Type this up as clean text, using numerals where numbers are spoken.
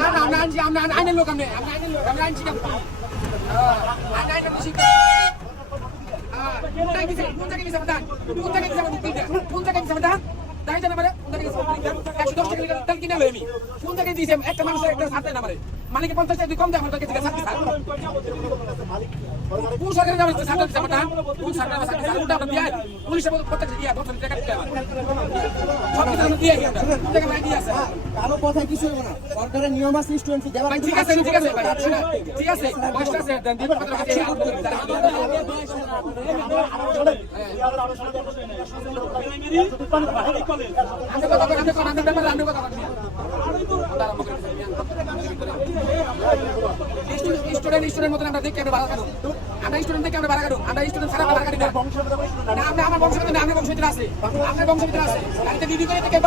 না না আমরা আইনের লোক আমরা আইন শিখাবো আইনের শিখা কোন জায়গায় গেছে সমাধান কোন জায়গায় সমাধান তাই জানা পারে কোন জায়গায় 110 টাকা তেল কিনে লই আমি কোন জায়গায় দিয়েছি একটা মানুষের একটা ছাড়তে না পারে মালিকে 50 টাকা কম দেয় আমার কাছে ছাড়তে স্যার কোন সরকারে যাবে ছাড়তে সমাধান কোন সরকারে ছাড়তে স্যার ওটা দিয়ে পুলিশের প্রত্যেক দিয়া 10 টাকা দিতে হবে সব কিছু দিয়ে গিয়ে টাকা নাই দিয়ে আছে কারো কথা কিছু হবে না সরকারের নিয়ম আছে স্টুডেন্ট দেওয়া ঠিক আছে ভাই ঠিক আছে বয়সটা আছে দেন দিব কথা আছে স্টুডেন্ট মতন আমরা দেখি আমরা ভালো কাটু আমরা স্টুডেন্ট দেখি আমরা ভালো কাটু আমরা স্টুডেন্ট ছাড়া ভালো কাটি না আমরা আমার বংশগত না আমরা বংশগত আছে আমরা বংশগত আছে গাড়িতে বিবি করে থেকে